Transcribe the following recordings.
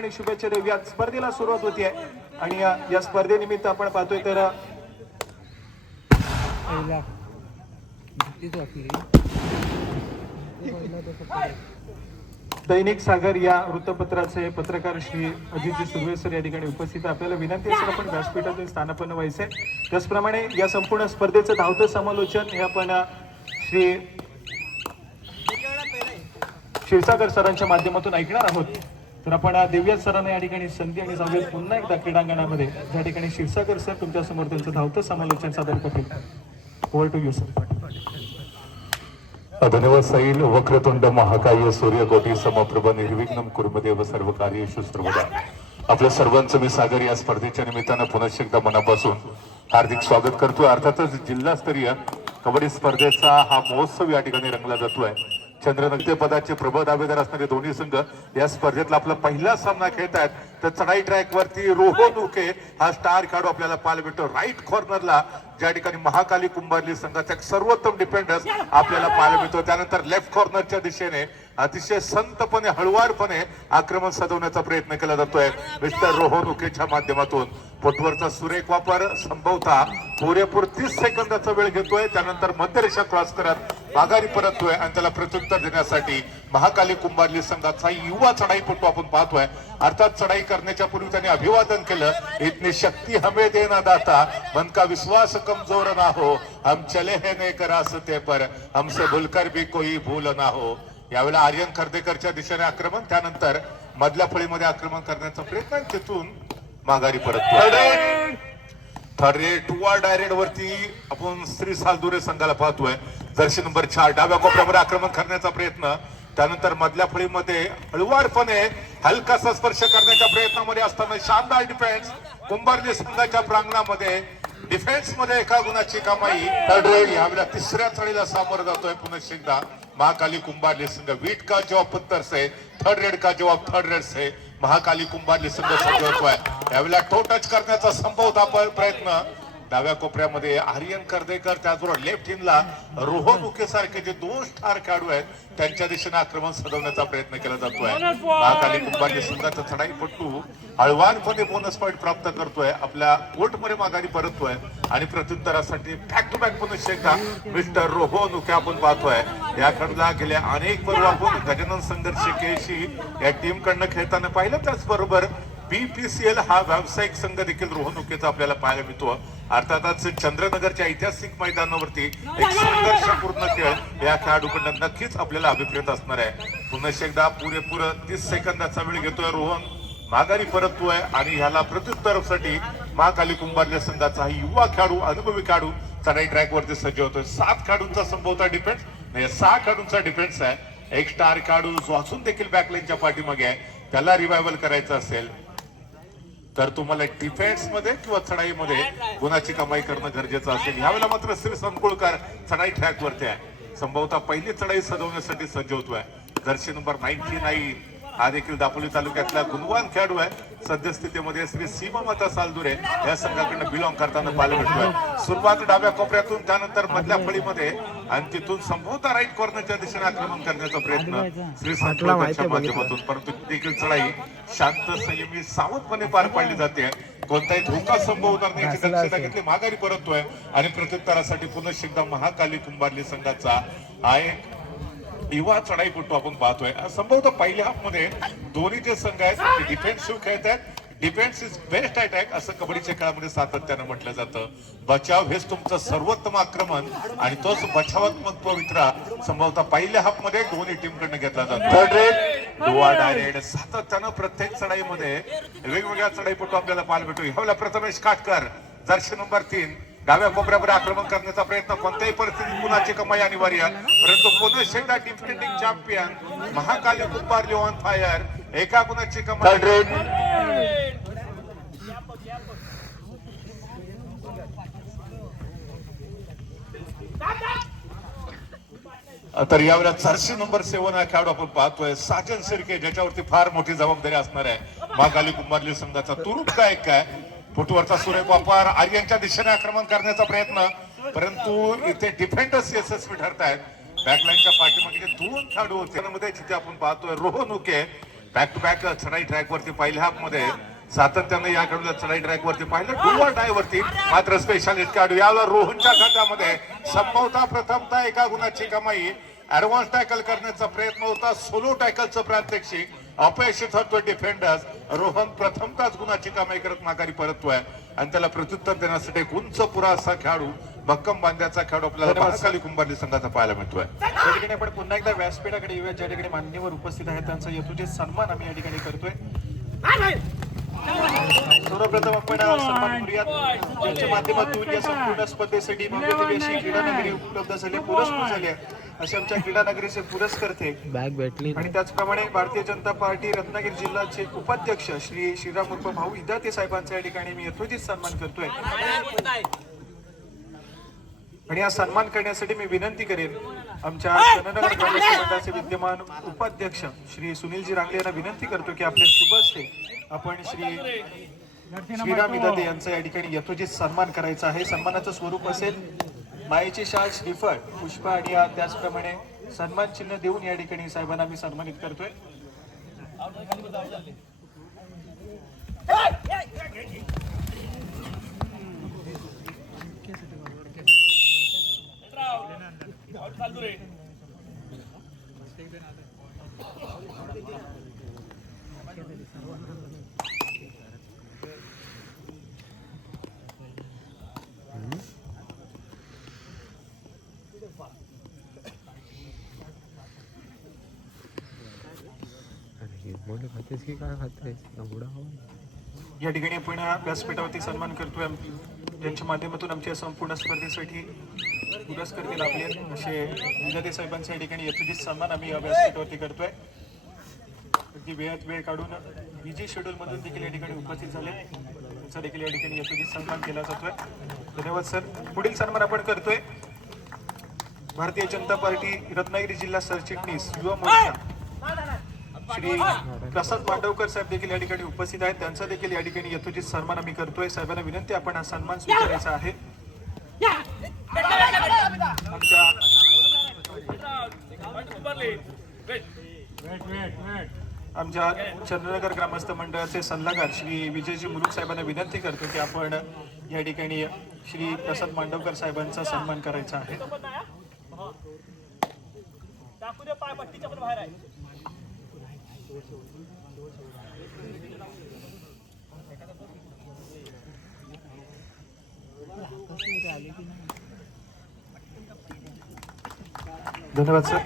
आणि शुभेच्छा देऊ. या स्पर्धेला सुरुवात होती आहे आणि या स्पर्धेनिमित्त आपण पाहतोय तर दैनिक सागर या वृत्तपत्राचे पत्रकार श्री अजितजी सुर्वे सर या ठिकाणी उपस्थित. आपल्याला विनंती असेल आपण व्यासपीठातून स्थानापन्न व्हायचंय. त्याचप्रमाणे या संपूर्ण स्पर्धेचं धावतं समालोचन हे आपण श्री क्षीरसागर सरांच्या माध्यमातून ऐकणार आहोत. तर आपण देवयात सरांना या ठिकाणी संधी आणि जाऊयात पुन्हा एकदा क्रीडांगणामध्ये ज्या ठिकाणी क्षीरसागर सर तुमच्या समोर त्यांचं धावतं समालोचन सादर करतील. Over to you sir. धन्यवाद साईल. वक्रतुंड महाकाय सूर्यकोटी समप्रभ निर्विघ्नं कुर्मदेव सर्व कार्येषु सर्वदा. आपल्या सर्वांचं मी सागर या स्पर्धेच्या निमित्तानं पुन्हा एकदा मनापासून हार्दिक स्वागत करतोय. अर्थातच जिल्हास्तरीय कबड्डी स्पर्धेचा हा महोत्सव या ठिकाणी रंगला जातोय. चंद्रनगते पदाचे प्रबळ दावेदार असणारे दोन्ही संघ या स्पर्धेतला आपला पहिला सामना खेळत आहेत. तर चढाई ट्रॅक वरती रोहन उके हा स्टार खेळाडू आपल्याला पाहायला भेटतो. राईट कॉर्नरला ज्या ठिकाणी महाकाली कुंभारली संघाचा एक सर्वोत्तम डिफेंडर आपल्याला पाहायला मिळतो. त्यानंतर लेफ्ट कॉर्नरच्या दिशेने अतिशय संतपणे हळुवारपणे आक्रमण साधवण्याचा प्रयत्न केला जातोय मिस्टर रोहन उकेच्या माध्यमातून. फुटवरचा सुरेख वापर संभवता पुरेपूर 30 सेकंदाचा वेळ घेतोय. त्यानंतर मध्यरेषा क्रॉस करत माघारी परततोय आणि त्याला प्रत्युत्तर देण्यासाठी महाकाली कुंभारली संघाचा युवा चढाईपटू आपण पाहतोय. अर्थात चढाई करण्याच्या पूर्वी त्यांनी अभिवादन केलं. इतनी शक्ती हमें देना दाता मन का विश्वास कमजोर ना हो हम चले है नेक रास्ते पर हमसे भूलकर भी कोई भूल ना हो. यावेळेला आर्यन खर्देकरच्या दिशेने आक्रमण, त्यानंतर मधल्या फळीमध्ये आक्रमण करण्याचा प्रयत्न, तिथून माघारी परत थर्ड रेड डायरेक्ट वरती आपण श्री सालदुरे संघाला पाहतोय. जर्सी नंबर 4 डाव्या कोपऱ्यामध्ये आक्रमण करण्याचा प्रयत्न, त्यानंतर मधल्या फळीमध्ये हळुवारपणे हलकासा स्पर्श करण्याच्या प्रयत्नामध्ये असताना शानदार डिफेन्स कुंभारली संघाच्या प्रांगणामध्ये. डिफेन्स मध्ये एका गुणाची कमाई. थर्ड रेड यावेळेला तिसऱ्या चढीला सामोरं जातोय पुन्हा एकदा महाकाली कुंभारली संघ. वीट का जवाब पत्थर से, थर्ड रेड का जवाब थर्ड रेड से महाकाली कुंभारली संघ सज्ज होतोय. यावेळेला टो टच करण्याचा संभवता प्रयत्न डाव्या कोपऱ्यामध्ये आर्यन कर्देकर, त्याचबरोबर लेफ्ट इनला रोहन उके सारखे जे 2 स्टार खेळाडू आहेत त्यांच्या दिशेने आक्रमण साधवण्याचा प्रयत्न केला जातोय. महाकाली कुंभारली संघाचा चढाईपटू हळवारपणे बोनस पॉईंट प्राप्त करतोय, आपल्या कोर्टमध्ये माघारी परततोय आणि प्रत्युत्तरासाठी बॅक टू बॅक पुन्हा एकदा मिस्टर रोहन उके आपण पाहतोय. या खंडला गेल्या अनेक पर्व आपण गजानन संघर्ष केशी या टीम कडनं खेळताना पाहिलं. त्याचबरोबर BPCL हा व्यावसायिक संघ देखील रोहन उकेचा आपल्याला पाहायला मिळतो. अर्थातच चंद्रनगरच्या ऐतिहासिक मैदानावरती एक संघर्षपूर्ण खेळ या खेळाडूकडनं नक्कीच आपल्याला अभिप्रेत असणार आहे. पुन्हा एकदा पुरेपूर 30 सेकंदाचा वेळ घेतोय. रोहन माघारी परततोय आणि ह्याला प्रत्युत्तरासाठी महाकाली कुंभारली संघाचा ही युवा खेळाडू, अनुभवी खेळाडू चढाई ट्रॅक वरती सज्ज होतोय. 7 खेळाडूंचा संभवता डिफेन्स, 6 खेळाडूंचा डिफेन्स आहे. एक स्टार खेळाडू जो अजून देखील बॅकलाईनच्या पाठीमागे आहे, त्याला रिवायवल करायचं असेल तर तुम्हाला डिफेन्स मध्ये किंवा चढाईमध्ये गुणाची कमाई करणं गरजेचं असेल. यावेळेला मात्र श्री संकुळकर चढाई ट्रॅक वरती आहे. संभवतः पहिली चढाई सजवण्यासाठी सज्ज होतोय. जर्सी नंबर 99 हा देखील दापोली तालुक्यातला गुणवान खेळाडू आहे. सद्यस्थितीमध्ये श्री सीमामाता सालदुरे या संघाकडनं बिलॉंग करताना पाहायला मिळतोय. सुरुवात डाव्या कोपऱ्यातून, त्यानंतर मधल्या फळीमध्ये आणि तिथून संभवतः राईट कॉर्नरच्या दिशेने आक्रमण करण्याचा प्रयत्न श्री संकुळकरच्या माध्यमातून. परंतु देखील चढाई शांत, संयमी, सावधपणे पार पाडली जाते. कोणताही धोका संभवणार नाही याची दक्षता घेतली. माघारी परततोय आणि प्रत्युत्तरासाठी पुन्हा एकदा महाकाली कुंभारली संघाचा हा एक युवा चढाईपटू आपण पाहतोय. संभवतः पहिल्या हाफ मध्ये दोन्ही जे संघ आहेत ते डिफेन्सिव्ह खेळत आहेत. डिफेन्स इज बेस्ट अटॅक असं कबड्डीच्या खेळामध्ये सातत्यानं म्हटलं जातं. बचाव हेच तुमचं सर्वोत्तम आक्रमण आणि तोच बचावात्मक पवित्रा संभवतः पहिल्या हाफ मध्ये दोन्ही टीम कडनं घेतला जातो. थर्ड रेड डोआ डायरेक्ट सातत्यानं प्रत्येक चढाईमध्ये वेगवेगळ्या चढाईपटू आपल्याला पाहायला भेटतो. ह्यावेळेला प्रथमेश काटकर जर्सी नंबर 3 डाव्या कोपऱ्यावर आक्रमण करण्याचा प्रयत्न, कोणत्याही परिस्थितीत गुणाची कमाई अनिवार्य. परंतु पुन्हा एकदा defending champion Mahakali Kumbharli on fire, एका गुणाची कमाई. तर यावेळेला जर्सी नंबर 7 हा खेळाडू आपण पाहतोय साजन शिर्के, ज्याच्यावरती फार मोठी जबाबदारी असणार आहे. महाकाली कुंभारली संघाचा तुरुप गायक काय फुटवरचा सुरेख वापर, आर्यनच्या दिशेने आक्रमण करण्याचा प्रयत्न, परंतु इथे डिफेंडर्स यशस्वी ठरतायत. बॅकलाईनच्या पाठीमागे 2 खेळाडू होते. जिथे आपण पाहतोय Rohan Uke back to back चढाई ट्रॅक वरती पहिल्या हाफ मध्ये सातत्याने याकडून चढाई ट्रॅक वरती पाहिलं डुवर डाय वरती मात्र स्पेशालिस्ट काढू याला रोहनच्या खात्यामध्ये संभवता प्रथमता एका गुणाची कमाई. ऍडव्हान्स टॅकल करण्याचा प्रयत्न होता, सोलो टॅकलचं प्रात्यक्षिक अपयशी ठरतोय डिफेंडर्स. रोहन प्रथमताच गुणाची कमाई करत माघारी परततोय आणि त्याला प्रत्युत्तर देण्यासाठी एक उंच पुरा असा खेळाडू, भक्कम बांध्याचा खेळाडू आपल्याला महाकाली कुंभारली संघाचा पाहायला मिळतोय. त्या ठिकाणी आपण पुन्हा एकदा व्यासपीठाकडे येऊया. ज्या ठिकाणी मान्यवर उपस्थित आहेत त्यांचा यथोचित सन्मान आम्ही या ठिकाणी करतोय. सर्वप्रथम आपण सन्मान करूयात ज्यांच्या माध्यमातून या संपूर्ण स्पर्धेसाठी भव्य दिव्य अशी क्रीडा नगरी उपलब्ध झाली, पुरस्कृत झाली असे आमच्या क्रीडा नगरीचे पुरस्कर्ते बॅग भेटली आणि त्याचप्रमाणे भारतीय जनता पार्टी रत्नागिरी जिल्ह्याचे उपाध्यक्ष श्री श्रीराम उर्फ भाऊ इदाते साहेबांचा या ठिकाणी मी यथोचित सन्मान करतोय. आणि हा सन्मान करण्यासाठी मी विनंती करेन आमच्या चंदननगर ग्रामस्थ मंडळाचे विद्यमान उपाध्यक्ष श्री सुनीलजी रांगले यांना विनंती करतो की आपल्या शुभ हस्ते आपण श्रीराम इदाते यांचा या ठिकाणी यथोचित सन्मान करायचा आहे. सन्मानाचं स्वरूप असेल मायेची शाल, श्रीफळ, पुष्प आणि त्याचप्रमाणे सन्मान चिन्ह देऊन या ठिकाणी साहेबांना मी सन्मानित करतोय. बोल खातेस की काय खातेस एवढा या ठिकाणी आपण व्यासपीठावरती सन्मान करतोय ज्यांच्या माध्यमातून आमच्या संपूर्ण स्पर्धेसाठी पुरस्कृत लाभले असे इदाते साहेबांच्या या ठिकाणी यथोचित सन्मान आम्ही व्यासपीठावरती करतोय. अगदी वेळात वेळ काढून बिझी शेड्यूल मधून देखील या ठिकाणी उपस्थित झाले, त्यांचा देखील या ठिकाणी यथोचित सन्मान केला जातोय. धन्यवाद सर. पुढील सन्मान आपण करतोय भारतीय जनता पार्टी रत्नागिरी जिल्हा सरचिटणीस युवा मोर्चा श्री प्रसाद मांडवकर साहेब देखील या ठिकाणी उपस्थित आहेत, त्यांचा देखील या ठिकाणी यथोचित सन्मान आम्ही करतोय. साहेबांना विनंती आपण हा सन्मान स्वीकारायचा आहे. आमच्या चंद्रनगर ग्रामस्थ मंडळाचे सल्लागार श्री विजयजी मुलुक साहेबांना विनंती करतो की आपण या ठिकाणी श्री प्रसाद मांडवकर साहेबांचा सन्मान करायचा आहे. धन्यवाद सर.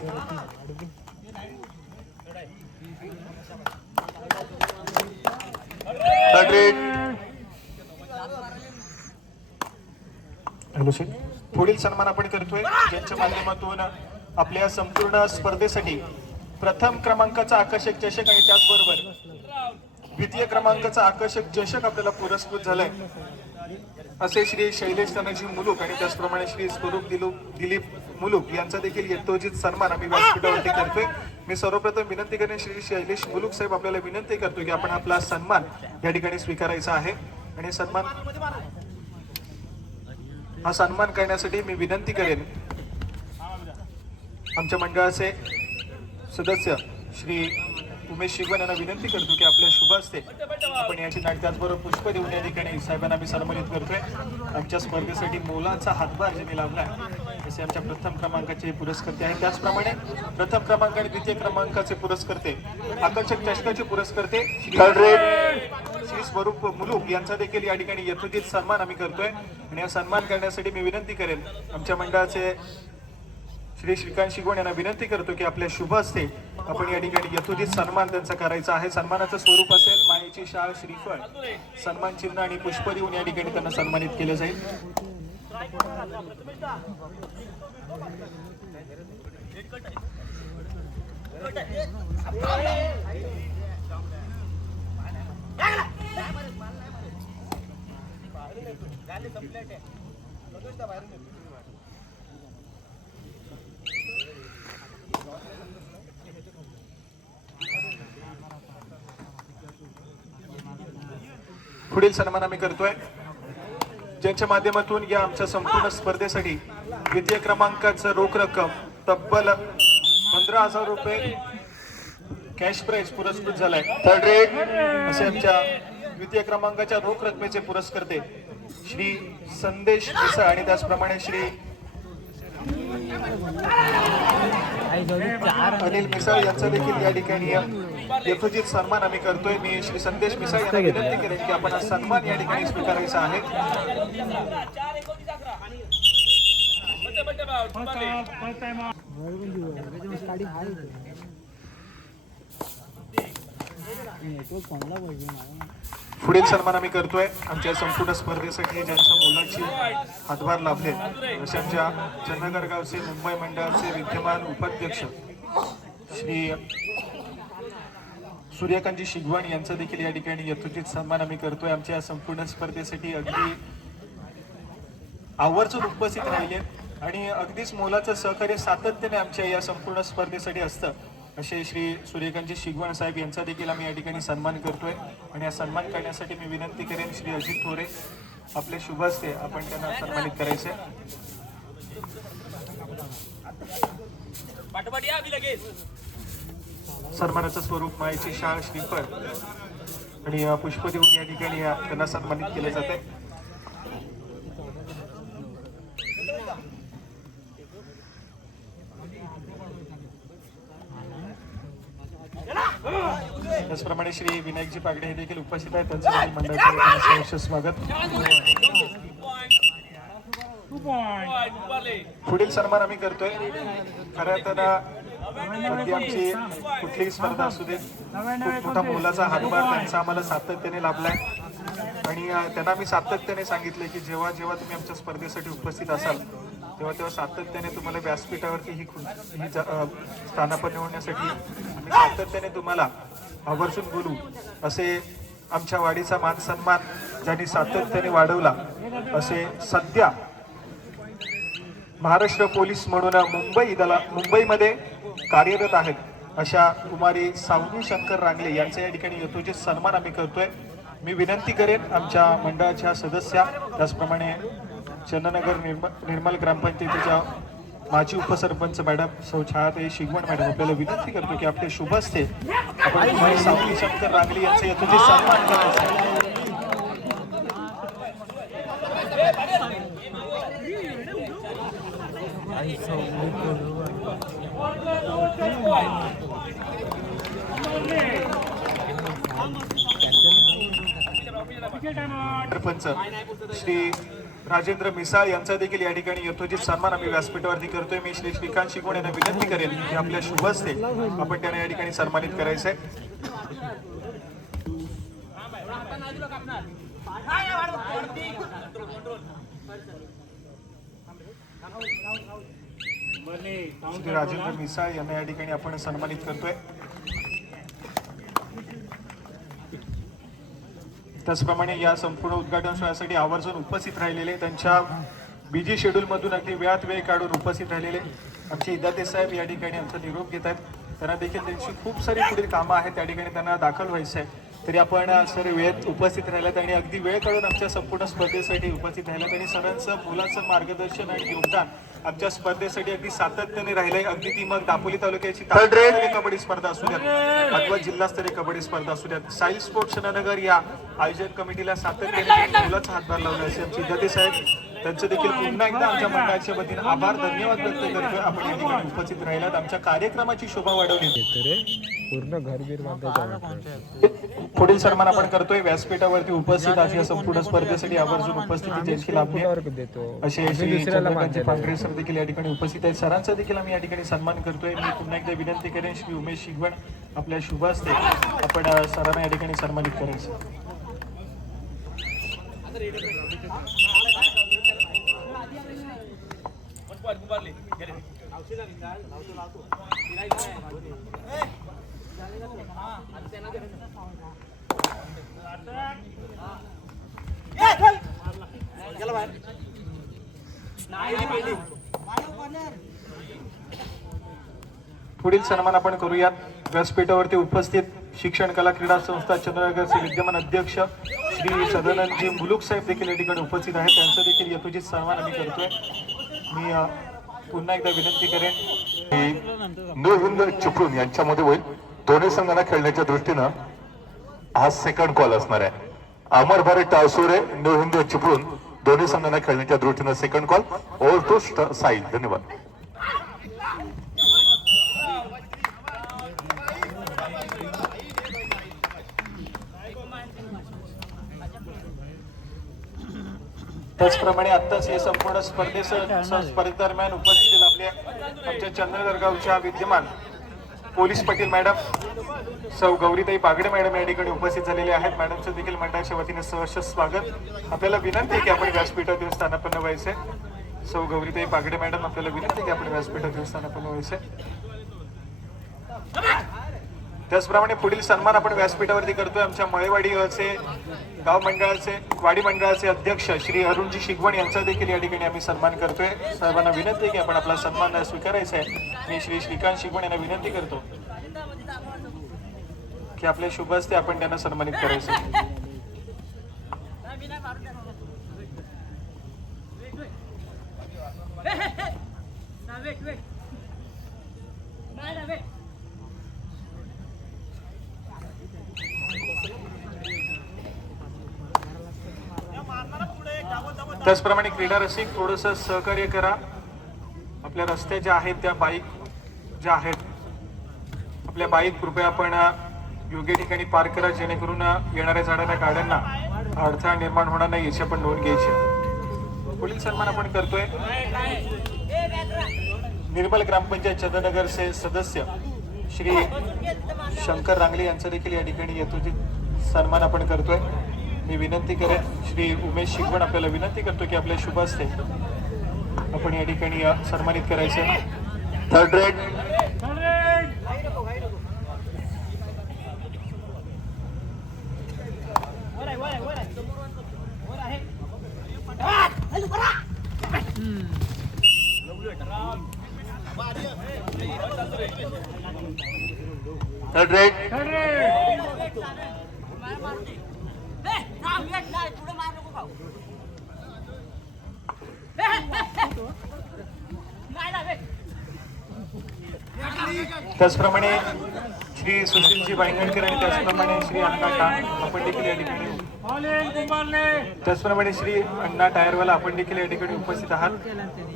Hello sir. पुढील सन्मान आपण करतोय ज्यांच्या माध्यमातून आपल्या संपूर्ण स्पर्धेसाठी प्रथम क्रमांकाचा आकर्षक चषक आणि त्याचबरोबर द्वितीय क्रमांकाचा आकर्षक चषक आपल्याला पुरस्कृत झालाय असे श्री शैलेश तानाजी मुलुक आणि त्याचप्रमाणे श्री स्वरूप दिलीप मुलुक यांचा देखील यथोचित सन्मान आम्ही व्यासपीठावरती करतोय. मी सर्वप्रथम विनंती करेन श्री शैलेश मुलुक साहेब आपल्याला विनंती करतो की आपण आपला सन्मान या ठिकाणी स्वीकारायचा आहे. आणि हा सन्मान करण्यासाठी मी विनंती करेन आमच्या मंडळाचे सदस्य श्री उमेश शिगवण यांना विनंती करतो की आपल्या शुभ हस्ते आपण याची नाट त्याचबरोबर पुष्प देऊन या ठिकाणी साहेबांना मी सन्मानित करतोय. आमच्या स्पर्धेसाठी मोलाचा हातभार ज्यांनी लावलाय असे आमच्या प्रथम क्रमांकाचे पुरस्कर्ते आहेत. त्याचप्रमाणे प्रथम क्रमांक आणि द्वितीय क्रमांकाचे पुरस्कर्ते आकर्षक चषकाचे पुरस्कर्ते श्री स्वरूप मुलुक यांचा देखील या ठिकाणी यथोचित सन्मान आम्ही करतोय. आणि हा सन्मान करण्यासाठी मी विनंती करेन आमच्या मंडळाचे श्री श्रीकांत शिगवण यांना विनंती करतो की आपल्या शुभ हस्ते आपण या ठिकाणी यथोचित सन्मान त्यांचा करायचा आहे. सन्मानाचं स्वरूप असेल मायेची शाल, श्रीफळ, सन्मान चिन्ह आणि पुष्प देऊन या ठिकाणी त्यांना सन्मानित केलं जाईल. पुढील सन्मान आम्ही करतोय ज्यांच्या माध्यमातून या आमच्या संपूर्ण स्पर्धेसाठी द्वितीय क्रमांकाचं रोख रक्कम तब्बल 15,000 रुपये कॅश प्राइज पुरस्कृत झालाय. थर्ड रेट असे आमच्या द्वितीय क्रमांकाच्या रोख रकमेचे पुरस्कर्ते श्री संदेश मिसाळ आणि त्याचप्रमाणे श्री अनिल मिसाळ यांचा देखील या ठिकाणी यथोचित सन्मान आम्ही करतोय. मी श्री संदेश मिसाळ यांना विनंती करेन की आपण हा सन्मान या ठिकाणी स्वीकारायचा आहे. पुढील सन्मान आम्ही करतोय आमच्या संपूर्ण स्पर्धेसाठी ज्यांच्या मोलाची हातभार लाभले असे आमच्या चंदगड गावचे मुंबई मंडळाचे विद्यमान उपाध्यक्ष श्री सूर्यकांतजी शिगवण यांचा देखील या ठिकाणी यथोचित सन्मान आम्ही करतोय. आमच्या संपूर्ण स्पर्धेसाठी अगदी आवर्जून उपस्थित राहिले आणि अगदीच मोलाचं सहकार्य सातत्याने आमच्या या संपूर्ण स्पर्धेसाठी असतं असे श्री सूर्यकांतजी शिगवण साहेब यांचा देखील आम्ही या ठिकाणी सन्मान करतोय. आणि हा सन्मान करण्यासाठी मी विनंती करेन श्री अजित थोरे आपले शुभ हस्ते आपण त्यांना सन्मानित करायचे. सन्मानाचं स्वरूप मायेची शाळ श्रीफळ आणि पुष्प देऊन या ठिकाणी त्यांना सन्मानित केले जाते. त्याचप्रमाणे श्री विनायकजी पागडे हे देखील उपस्थित आहेत. त्यांचं देखील मंडळाचं सहर्ष स्वागत. पुढील सन्मान आम्ही करतोय. खरं तर अगदी आमची कुठलीही स्पर्धा असू दे खूप मोठा मोलाचा हातभार त्यांचा आम्हाला सातत्याने लाभलाय आणि त्यांना मी सातत्याने सांगितले की जेव्हा जेव्हा तुम्ही आमच्या स्पर्धेसाठी उपस्थित असाल तेव्हा तेव्हा सातत्याने तुम्हाला व्यासपीठावरती ही स्थानापन्न होण्यासाठी आम्ही सातत्याने तुम्हाला आवर्जून बोलू असे आमच्या वाडीचा मान सन्मान ज्यांनी सातत्याने वाढवला असे सध्या महाराष्ट्र पोलीस म्हणून मुंबईमध्ये कार्यरत आहेत अशा कुमारी सावनी शंकर रांगले यांचा या ठिकाणी यथोचित सन्मान आम्ही करतोय. मी विनंती करेन आमच्या मंडळाच्या सदस्या त्याचप्रमाणे चंदनगर निर्मल ग्रामपंचायतीच्या माजी उपसरपंच मॅडम सौ छायाताई शिगवण मॅडम आपल्याला विनंती करतो की आपले शुभ हस्ते आपण कुमारी सावनी शंकर रांगले यांचा यथोचित सन्मान करायचा. सरपंच श्री राजेंद्र मिसाळ यांचा देखील या ठिकाणी यथोचित सन्मान आम्ही व्यासपीठावरती करतोय. मी श्री श्रीकांत शिगवण यांना विनंती करेन की आपल्या शुभ हस्ते आपण त्यांना या ठिकाणी सन्मानित करायचंय. श्री राजेंद्र मिसाळ यांना या ठिकाणी आपण सन्मानित करतोय. त्याचप्रमाणे या संपूर्ण उद्घाटन सोहळ्यासाठी आवर्जून उपस्थित राहिलेले त्यांच्या बिझी शेड्यूल मधून अगदी वेळात वेळ काढून उपस्थित राहिलेले आमचे इदाते साहेब या ठिकाणी आमचा निरोप घेत आहेत. त्यांना देखील त्यांची खूप सारी पुढील कामं आहेत त्या ठिकाणी त्यांना दाखल व्हायचं आहे तरी आपण सर वेळेत उपस्थित राहिलात आणि अगदी वेळ काढून आमच्या संपूर्ण स्पर्धेसाठी उपस्थित राहिलात आणि सरांचं मुलाचं मार्गदर्शन आणि योगदान आमच्या स्पर्धेसाठी अगदी सातत्याने राहिलंय. अगदी ती मग दापोली तालुक्याची कबड्डी स्पर्धा असू द्यात अथवा जिल्हास्तरीय कबड्डी स्पर्धा असू द्यात साईल स्पोर्ट्स नगर या आयोजन कमिटीला सातत्याने मुलाचा हातभार लावला असे आमचे इदाते साहेब त्यांचं देखील पुन्हा एकदा आमच्या मंडळाच्या वतीने आभार धन्यवाद व्यक्त करतोय. आपण या ठिकाणी उपस्थित राहिलात आमच्या कार्यक्रमाची शोभा वाढवली. पूर्ण घरबीर पुढील सन्मान आपण करतोय व्यासपीठावरती उपस्थित अशा संपूर्ण स्पर्धेसाठी आवर्जून उपस्थिती ज्यांची लाभली असे श्री चंद्रकांतजी पांढरे सर देखील या ठिकाणी उपस्थित आहेत. सरांचा देखील आम्ही या ठिकाणी सन्मान करतोय. मी पुन्हा एकदा विनंती करेन श्री उमेश शिगवण आपल्या शुभ हस्ते आपण सरांना या ठिकाणी सन्मानित करायचं. पुढील सन्मान आपण करूयात. व्यासपीठावरती उपस्थित शिक्षण कला क्रीडा संस्था चंद्रनगरचे विद्यमान अध्यक्ष श्री सदानंदजी मुलुक साहेब देखील या ठिकाणी उपस्थित आहेत. त्यांचा देखील यथोचित सन्मान आम्ही करतोय. मी पुन्हा एकदा विनंती करेन हिंद चिपळूण यांच्यामध्ये होईल. दोन्ही संघांना खेळण्याच्या दृष्टीनं हा सेकंड कॉल असणार आहे. अमर भारत टाळसोरे न्यू हिंदू चिपळूण दोन्ही संघांना खेळण्याच्या दृष्टीनं second call over to Sail. धन्यवाद. त्याचप्रमाणे आत्ताच हे संपूर्ण स्पर्धेदरम्यान उपस्थित आपले आमच्या चंद्रगड गावच्या विद्यमान पोलीस पाटील मॅडम सौ गौरीताई बागडे मॅडम या ठिकाणी उपस्थित झालेले आहेत. मॅडमचं देखील मंडळाच्या वतीने सहर्ष स्वागत. आपल्याला विनंती आहे की आपण व्यासपीठावर येऊन स्थानापन्न व्हायचे. सौ गौरीताई बागडे मॅडम आपल्याला विनंती आहे की आपण व्यासपीठावर येऊन स्थानापन्न व्हायचे. त्याचप्रमाणे पुढील सन्मान आपण व्यासपीठावरती करतोय आमच्या मळेवाडी गाव मंडळाचे वाडी मंडळाचे अध्यक्ष श्री अरुणजी शिगवण यांचा देखील या ठिकाणी आम्ही सन्मान करतोय. साहेबांना विनंती आहे की आपण आपला सन्मान स्वीकारायचा आहे. मी श्री श्रीकांत शिगवण यांना विनंती करतो की आपल्या शुभ हस्ते आपण त्यांना सन्मानित करायचं. त्याचप्रमाणे क्रीडा रसिक थोडस सहकार्य करा. आपल्या रस्त्या ज्या आहेत त्या बाईक ज्या आहेत आपल्या बाईक कृपया आपण योग्य ठिकाणी पार्क करा जेणेकरून येणाऱ्या जाणाऱ्या गाड्यांना अडथळा निर्माण होणार नाही याची आपण नोंद घ्यायची. पुढील सन्मान आपण करतोय निर्मल ग्रामपंचायत चंद्रनगरचे सदस्य श्री शंकर रांगले यांचा देखील या ठिकाणी येतो सन्मान आपण करतोय. मी विनंती करेन श्री उमेश शिगवण आपल्याला विनंती करतो की आपल्या शुभ हस्ते आपण या ठिकाणी सन्मानित करायचं. थर्ड रेड त्याचप्रमाणे श्री सुशीलजी वांगणकर आणि त्याचप्रमाणे श्री अण्णा टांग आपण देखील या ठिकाणी त्याचप्रमाणे श्री अण्णा टायरवाला आपण देखील या ठिकाणी उपस्थित आहात.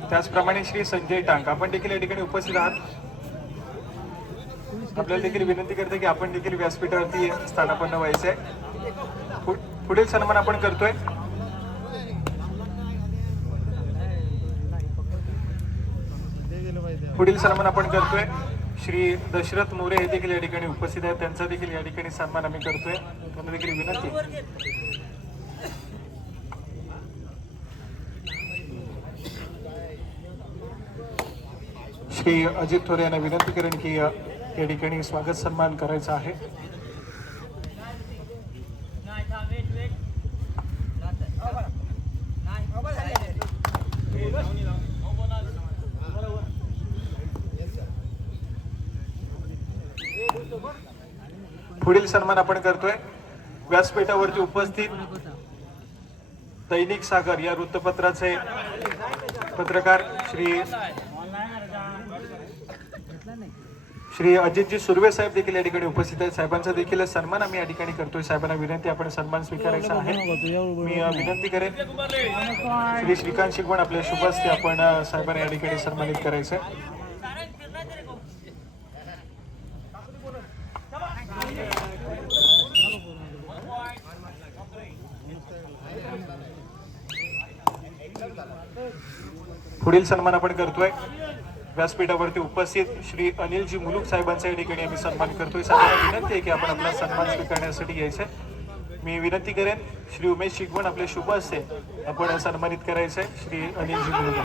त्याचप्रमाणे श्री संजय टांग आपण देखील या ठिकाणी उपस्थित आहात. आपल्याला देखील विनंती करते की आपण देखील व्यासपीठावरती स्थानापन्न व्हायचे. पुढील सन्मान आपण करतोय श्री दशरथ मोरे हे देखील या ठिकाणी उपस्थित आहेत. त्यांचा देखील या ठिकाणी सन्मान आम्ही करतोय. त्यांना देखील विनंती श्री अजित थोरे यांना विनंती करेन की या ठिकाणी स्वागत सन्मान करायचा आहे. पुढील सन्मान आपण करतोय व्यासपीठावरती उपस्थित दैनिक सागर या वृत्तपत्राचे पत्रकार श्री अजितजी सुर्वे साहेब देखील या ठिकाणी उपस्थित आहेत. साहेबांचा देखील सन्मान आम्ही या ठिकाणी करतोय. साहेबांना विनंती आपण सन्मान स्वीकारायचा आहे. मी विनंती करेन श्री श्रीकांत शिगवण आपल्या शुभ हस्ते आपण साहेबांना या ठिकाणी सन्मानित करायचं आहे. पुढील सन्मान आपण करतोय व्यासपीठावरती उपस्थित श्री अनिलजी मुलुक साहेबांचा या ठिकाणी आम्ही सन्मान करतोय. साहेबांना विनंती आहे की आपण आपला सन्मान स्वीकारण्यासाठी यायचंय. मी विनंती करेन श्री उमेश शिगवण आपले शुभ हस्ते आपण सन्मानित करायचंय श्री अनिलजी मुलुक.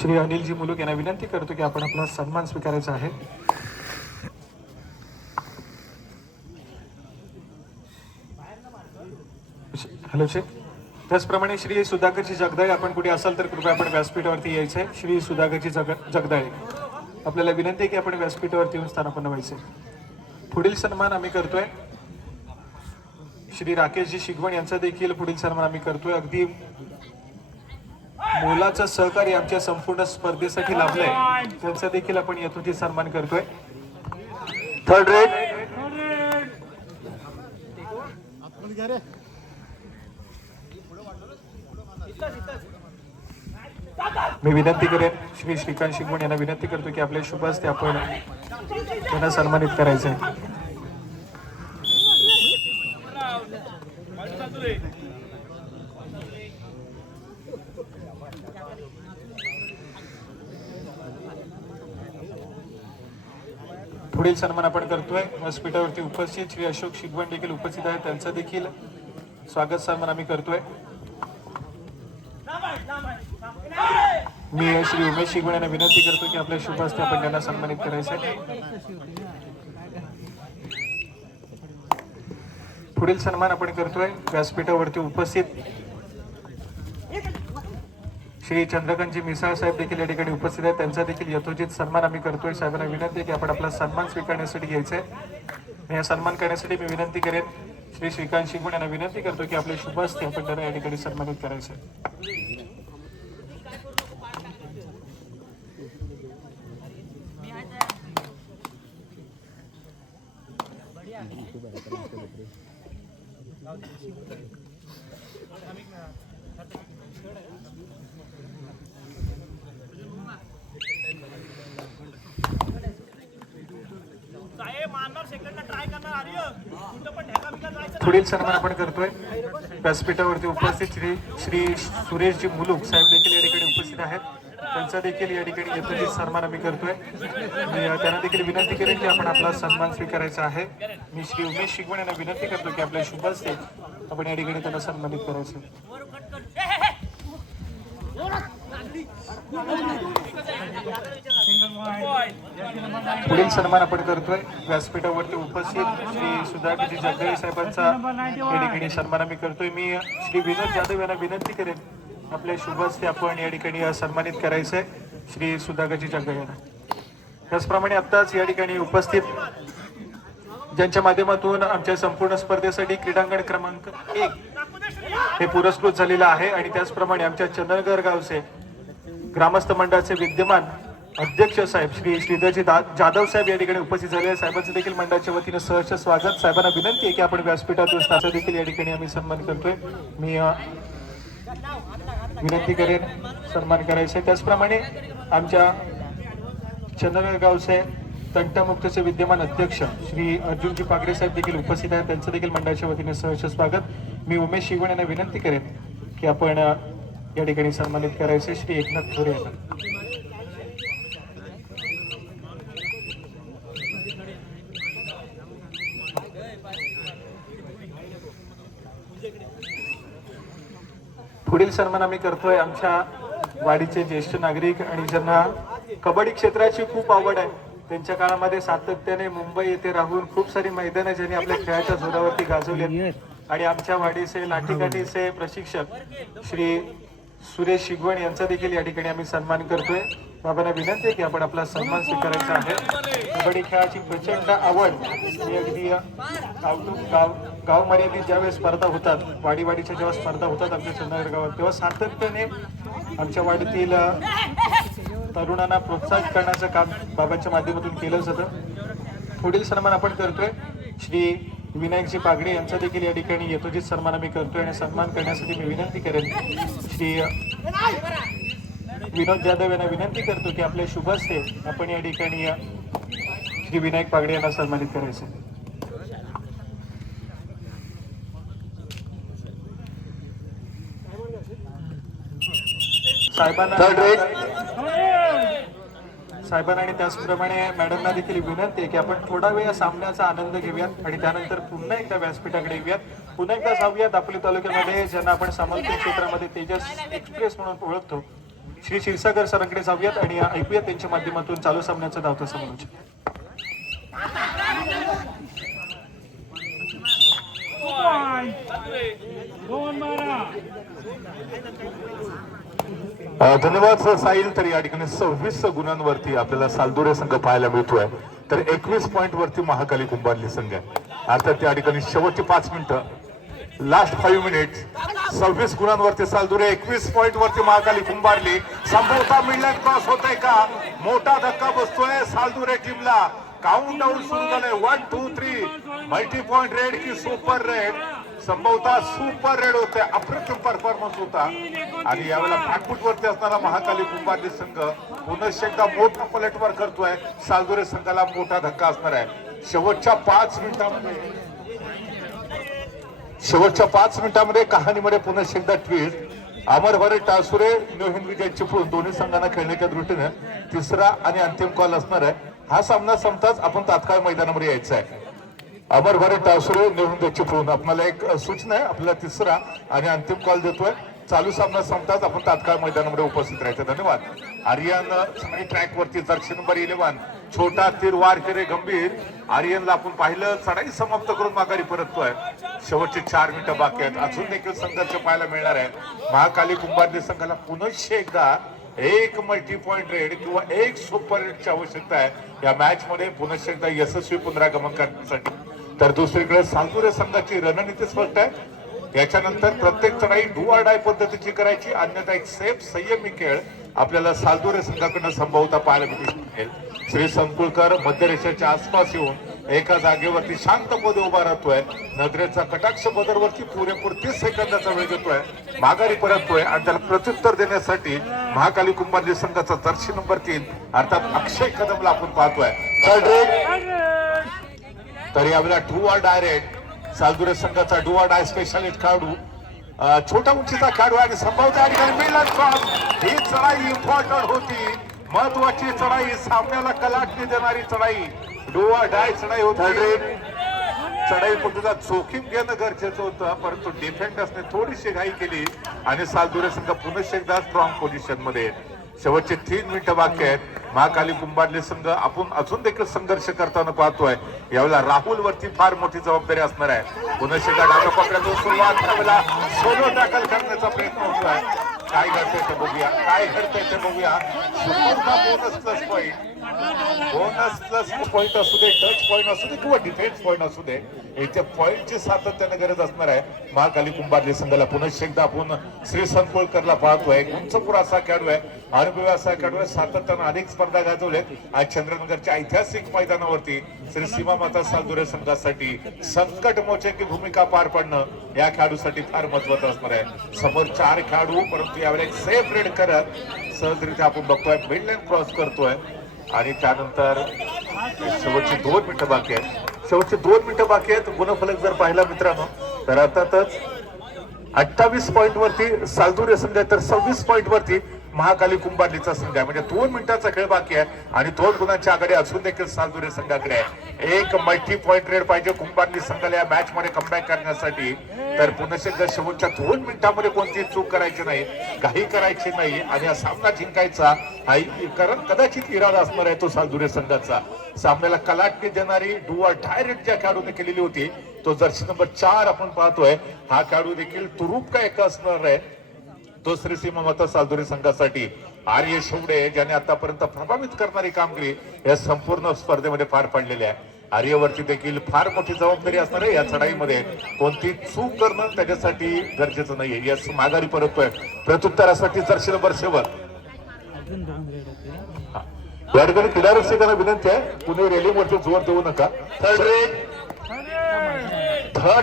श्री अनिलजी मुलुक यांना विनंती करतो की आपण आपला सन्मान स्वीकारायचा आहे. Hello check. त्याचप्रमाणे श्री सुधाकरजी जगदाळे आपण कुठे असाल तर कृपया आपण व्यासपीठावरती यायचं आहे. श्री सुधाकरजी जगदाळे आपल्याला विनंती आहे की आपण व्यासपीठावरती येऊन स्थानापन्न व्हायचे. पुढील सन्मान आम्ही करतोय श्री राकेशजी शिगवण यांचा देखील पुढील सन्मान आम्ही करतोय. अगदी मोलाचं सहकार्य आमच्या संपूर्ण स्पर्धेसाठी लाभलंय, त्यांचा देखील आपण यथोचित सन्मान करतोय. थर्ड रेट मी विनंती करेन श्री श्रीकांत शिगवण यांना विनंती करतो की आपल्या शुभ हस्ते आपण त्यांना सन्मानित करायचं आहे. पुढील सन्मान आपण करतोय. व्यासपीठावरती उपस्थित श्री अशोक शिगवण देखील उपस्थित आहेत, त्यांचं देखील स्वागत सन्मान आम्ही करतोय. मी श्री उमेश शिगवण यांना विनंती करतो की आपल्या शुभ हस्ते आपण त्यांना सन्मानित करायचं आहे. पुढील सन्मान आपण करतोय. व्यासपीठावरती उपस्थित श्री चंद्रकांतजी मिसाळ साहेब देखील या ठिकाणी उपस्थित आहेत, त्यांचा देखील यथोचित सन्मान आम्ही करतोय. साहेबांना विनंती आहे की आपण आपला सन्मान स्वीकारण्यासाठी घ्यायचा आहे. या सन्मान करण्यासाठी मी विनंती करेन श्री श्रीकांत शिगवण यांना विनंती करतो की आपल्या शुभ हस्ते आपण त्यांना या ठिकाणी सन्मानित करायचं आहे. पुढील सन्मान आपण करतोय. व्यासपीठावरती उपस्थित श्री सुरेशजी मुलुक साहेब देखील या ठिकाणी उपस्थित आहेत, त्यांचा देखील या ठिकाणी यथोचित सन्मान आम्ही करतोय. मी त्यांना देखील विनंती करेन की आपण आपला सन्मान स्वीकारायचा आहे. मी श्री उमेश शिगवण यांना विनंती करतो की आपल्या शुभ हस्ते आपण या ठिकाणी त्यांना सन्मानित करायचं. पुढील सन्मान आपण करतोय. व्यासपीठावरती उपस्थित श्री सुधाकरजी जगदळे साहेबांचा या ठिकाणी सन्मान आम्ही करतोय. मी श्री विनोद जाधव यांना विनंती करेन आपल्या शुभ हस्ते आपण या ठिकाणी सन्मानित करायचंय श्री सुधाकरजी जगदळे यांना. त्याचप्रमाणे आत्ताच या ठिकाणी उपस्थित ज्यांच्या माध्यमातून आमच्या संपूर्ण स्पर्धेसाठी क्रीडांगण क्रमांक 1 हे पुरस्कृत झालेलं आहे आणि त्याचप्रमाणे आमच्या चंदनगर गावचे ग्रामस्थ मंडळाचे विद्यमान अध्यक्ष साहेब श्री श्रीधरजी जाधव साहेब या ठिकाणी उपस्थित झाले आहेत. साहेबांचं देखील मंडळाच्या वतीनं सहर्ष स्वागत. साहेबांना विनंती आहे की आपण व्यासपीठातून त्याचा देखील या ठिकाणी आम्ही सन्मान करतोय. मी विनंती करेन सन्मान करायचा. त्याचप्रमाणे आमच्या चंदनगर गावचे तंटामुक्तचे विद्यमान अध्यक्ष श्री अर्जुनजी पागडे साहेब देखील उपस्थित आहेत, त्यांचं देखील मंडळाच्या वतीने सहर्ष स्वागत. मी उमेश शिगवण यांना विनंती करेन की आपण या ठिकाणी सन्मानित करायचे श्री एकनाथ थोरे यांना. पुढील सन्मान आम्ही करतोय आमच्या वाडीचे ज्येष्ठ नागरिक आणि ज्यांना कबड्डी क्षेत्राची खूप आवड आहे, त्यांच्या काळामध्ये सातत्याने मुंबई येथे राहून खूप सारी मैदानं ज्यांनी आपल्या खेळाच्या जोरावरती गाजवली आणि आमच्या वाडीचे लाठीकाठीचे प्रशिक्षक श्री सुरेश शिगवण यांचा देखील या ठिकाणी आम्ही सन्मान करतोय. बाबांना विनंती आहे की आपण आपला सन्मान स्वीकारायचा आहे. कबड्डी खेळाची प्रचंड आवड ही अगदी गाव मर्यादित ज्यावेळेस स्पर्धा होतात, वाडीच्या जेव्हा स्पर्धा होतात आमच्या चंदनगर गावात, तेव्हा सातत्याने आमच्या वाडीतील तरुणांना प्रोत्साहित करण्याचं काम बाबांच्या माध्यमातून केलं जातं. पुढील सन्मान आपण करतोय श्री विनायकजी पागडे यांचा देखील या ठिकाणी यथोचित सन्मान आम्ही करतोय आणि सन्मान करण्यासाठी मी विनंती करेन श्री विनोद जाधव यांना विनंती करतो की आपल्या शुभ हस्ते आपण या ठिकाणी श्री विनायक पागडे यांना सन्मानित करायचं. साहेबांना आणि त्याचप्रमाणे मॅडमना देखील विनंती आहे की आपण थोडा वेळ सामन्याचा आनंद घेऊयात आणि त्यानंतर पुन्हा एकदा व्यासपीठाकडे येऊयात. पुन्हा एकदा जाऊयात आपल्या तालुक्यामध्ये ज्यांना आपण सामंती क्षेत्रामध्ये तेजस एक्सप्रेस म्हणून ओळखतो, श्री क्षीरसागर सरांकडे जाऊयात आणि ऐकूयात त्यांच्या माध्यमातून चालू सामन्याचं धावतं समालोचन. धन्यवाद सर साहिल. तर या ठिकाणी 26 गुणांवरती आपल्याला सालदुरे संघ पाहायला मिळतोय, तर 21 पॉइंट वरती महाकाली कुंभारली संघ आहे. अर्थात त्या ठिकाणी शेवटची 5 मिनिटं लास्ट 5 मिनिट 26 गुणांवरती सालदुरे 21 पॉइंट वरती महाकाली कुंभारली. संभवता मिडलँड क्रॉस होतोय का? मोठा धक्का बसतोय सालदुरे टीमला. काउंट डाऊन सुरू झालंय 1 2 3. मल्टी पॉइंट रेड की सुपर रेड? संभवता सुपर रेड होते. अप्रतिम परफॉर्मन्स होता आणि यावेळेला बॅकफूट वरती असणारा महाकाली कुंभारली संघ पुन्हा एकदा मोठा पलटवार करतोय. सालदुरे संघाला मोठा धक्का असणार आहे. शेवटच्या 5 मिनिटांमध्ये कहाणीमध्ये पुन्हा एकदा ट्विस्ट. अमर भरे टासुरे न्यू हिंद विजय चिपळूण दोन्ही संघांना खेळण्याच्या दृष्टीने तिसरा आणि अंतिम कॉल असणार आहे. हा सामना संपताच आपण तात्काळ मैदानामध्ये यायचं आहे. अमर भरे टासुरे न्यू हिंद चिपळूण आपल्याला एक सूचना आहे. आपल्याला तिसरा आणि अंतिम कॉल देतोय. चालू सामना संपताच आपण तात्काळ मैदानामध्ये उपस्थित राहायचं. धन्यवाद. आर्यन ट्रॅक वरती जर्सी नंबर 11 छोटा तीर वार करे गंभीर. आर्यनला आपण पाहिलं चढाई समाप्त करून माघारी परततोय. शेवटचे 4 मिनिटं बाकी आहेत. अजून देखील संघर्ष पाहायला मिळणार आहे. महाकाली कुंभारली संघाला पुन्हा एकदा एक मल्टी पॉइंट रेड किंवा एक सुपर रेडची आवश्यकता आहे या मॅच मध्ये पुन्हा एकदा यशस्वी पुनरागमन करण्यासाठी. तर दुसरीकडे सालदुरे संघाची रणनीती स्पष्ट आहे. याच्यानंतर प्रत्येक चढाई डू ऑर डाय पद्धतीची करायची, अन्यथा एक सेफ संयमी खेळ आपल्याला सालदुरे संघाकडून संभवता पाहायला मिळेल. श्री संकुलकर मध्यरेषेच्या आसपास येऊन एका जागेवरती शांतपणे उभा राहतोय. नजरेचा कटाक्ष बदरवरती पुरेपूर 30 सेकंदाचा वेळ घेतोय. माघारी परततोय आणि त्याला प्रत्युत्तर देण्यासाठी महाकाली कुंभारली संघाचा जर्सी नंबर 3 अर्थात अक्षय कदमला आपण पाहतोय. तर यावेळेला डू ऑर डायरेक्ट सालदुरे संघाचा डू ऑर डाय स्पेशालिस्ट खेळाडू छोटा उंचीचा खेळाडू आणि संभवता ही चढाई इम्पॉर्टंट होती. महत्वाची चढाई, सामन्याला कलाटणी देणारी चढाई, डू ऑर डाय चढाई होती. चढाईपटूचा जोखीम घेणं गरजेचं होतं, परंतु डिफेंडर्सने थोडीशी घाई केली आणि सालदुरे संघ पुन्हा एकदा स्ट्रॉंग पोझिशन मध्ये. शेवटचे 3 मिनिटं बाकी आहेत. महाकाली कुंभारली संघ आपण अजून देखील संघर्ष करताना पाहतोय. यावेळेला राहुल वरती फार मोठी जबाबदारी असणार आहे. पुन्हा एकदा डाव्या कोपऱ्यातून सुरुवात त्यावेळेला सोलो टॅकल करण्याचा प्रयत्न होतोय. काय घडतंय ते बघूया, काय घडतंय ते बघूया. बोनस प्लस पॉईंट असू दे, टच पॉईंट असू दे किंवा डिफेन्स पॉईंट असू दे, इथे पॉईंटची सातत्याने गरज असणार आहे महाकाली कुंभारली संघाला. पुन्हा एकदा आपण श्री संकुलकरला पाहतोय. उंचपुर असा खेळाडू आहे, अनुभवी असा खेळाडू आहे. सातत्यानं अनेक स्पर्धा गाजवल्यात. आज चंद्रनगरच्या ऐतिहासिक मैदानावरती श्री सीमा माता सालदुरे संघासाठी संकट मोचक भूमिका पार पाडणं या खेळाडूसाठी फार महत्वाचं असणार आहे. समोर 4 खेळाडू, परंतु यावेळी सेफ रेड करत सहजरित्या आपण बघतोय मिडलँड क्रॉस करतोय. आणि त्यानंतर शेवटची 2 मिनिटं बाकी आहेत. शेवटचे 2 मिनिटं बाकी आहेत. गुणफलक जर पाहिला मित्रांनो तर अर्थातच 28 पॉईंट वरती सालदुरे संघ आहे, तर 26 पॉईंट वरती महाकाली कुंभारलीचा संघ आहे. म्हणजे 2 मिनिटाचा खेळ बाकी आहे आणि 2 गुणांच्या आघाडी अजून देखील सालदुरे संघाकडे आहे. एक मल्टी पॉइंट रेड पाहिजे कुंभारली संघाला या मॅच मध्ये कमबॅक करण्यासाठी. तर पुन्हा एकदा शेवटच्या 2 मिनिटांमध्ये कोणती चूक करायची नाही, घाई करायची नाही आणि हा सामना जिंकायचा हा कारण कदाचित इरादा असणार आहे तो सालदुरे संघाचा. सामन्याला कलाटणी देणारी डू ऑर डायरेक्ट ज्या खेळाडूने केलेली होती तो जर्सी नंबर 4 आपण पाहतोय. हा खेळाडू देखील तुरूप काय एक असणार आहे तो श्री सीमा माता सालदुरे संघासाठी. आर्य शेवडे ज्याने आतापर्यंत प्रभावित करणारी कामगिरी या संपूर्ण स्पर्धेमध्ये पार पाडलेली आहे. आर्यवरती देखील फार मोठी जबाबदारी असणार आहे. या चढाईमध्ये कोणती चूक करणं त्याच्यासाठी गरजेचं नाहीये. यस माघारी परततोय प्रत्युत्तरासाठी जर्सी नंबर 7. या ठिकाणी क्रीडा रसिकांना विनंती आहे, पुणे रेलिंगवरती जोर देऊ नका. Third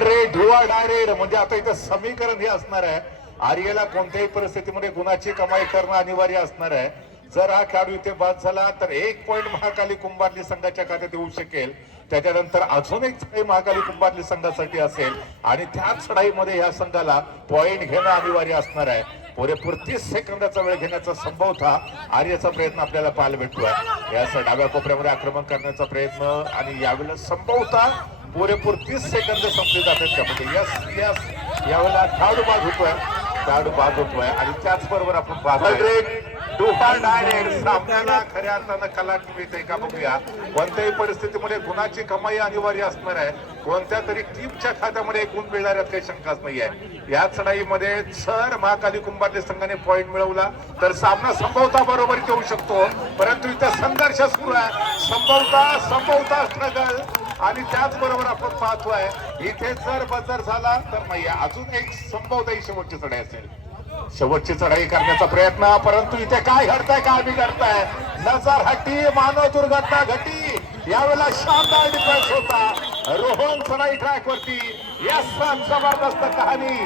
red do or die red म्हणजे आता इथं समीकरण हे असणार आहे. आर्यला कोणत्याही परिस्थितीमध्ये गुणाची कमाई करणं अनिवार्य असणार आहे. जर हा खेळाडू इथे बाद झाला तर 1 पॉईंट महाकाली कुंभारली संघाच्या खात्यात येऊ शकेल. त्याच्यानंतर अजून एक चढाई महाकाली कुंभारली संघासाठी असेल आणि त्या चढाईमध्ये या संघाला पॉईंट घेणं अनिवार्य असणार आहे. पुरेपूर 30 सेकंदाचा वेळ घेण्याचा संभवता आर्यचा प्रयत्न आपल्याला पाहायला भेटतोय. यास डाव्या कोपऱ्यामध्ये आक्रमण करण्याचा प्रयत्न आणि यावेळेला संभवता पुरेपूर 30 सेकंद संपले जातात त्यामध्ये. यस यस यावेळेला खेळाडू बाद होतोय आणि त्याचबरोबर आपण पाहतोय सामन्याला खऱ्या अर्थानं कलाटणी मिळते का बघूया. कोणत्याही परिस्थितीमध्ये गुणाची कमाई अनिवार्य असणार आहे. कोणत्या तरी टीमच्या खात्यामध्ये गुण मिळणार यात काही शंकाच नाहीये. या चढाईमध्ये जर महाकाली कुंभारली संघाने पॉईंट मिळवला तर सामना संभवता बरोबर येऊ शकतो, परंतु इथं संघर्ष सुरू आहे. संभवता स्ट्रगल आणि त्याचबरोबर आपण पाहतोय इथे जर बदल झाला तर नाही, अजून एक संभवतः शेवटची चढाई असेल, शेवटची चढाई करण्याचा प्रयत्न, परंतु इथे काय घडतंय काय बिघडतंय, नजर हटी मानव दुर्घटना घटी, यावेळेला शानदार डिफेन्स होता रोहन चढाई ट्रॅक वरती, या जबरदस्त कहाणी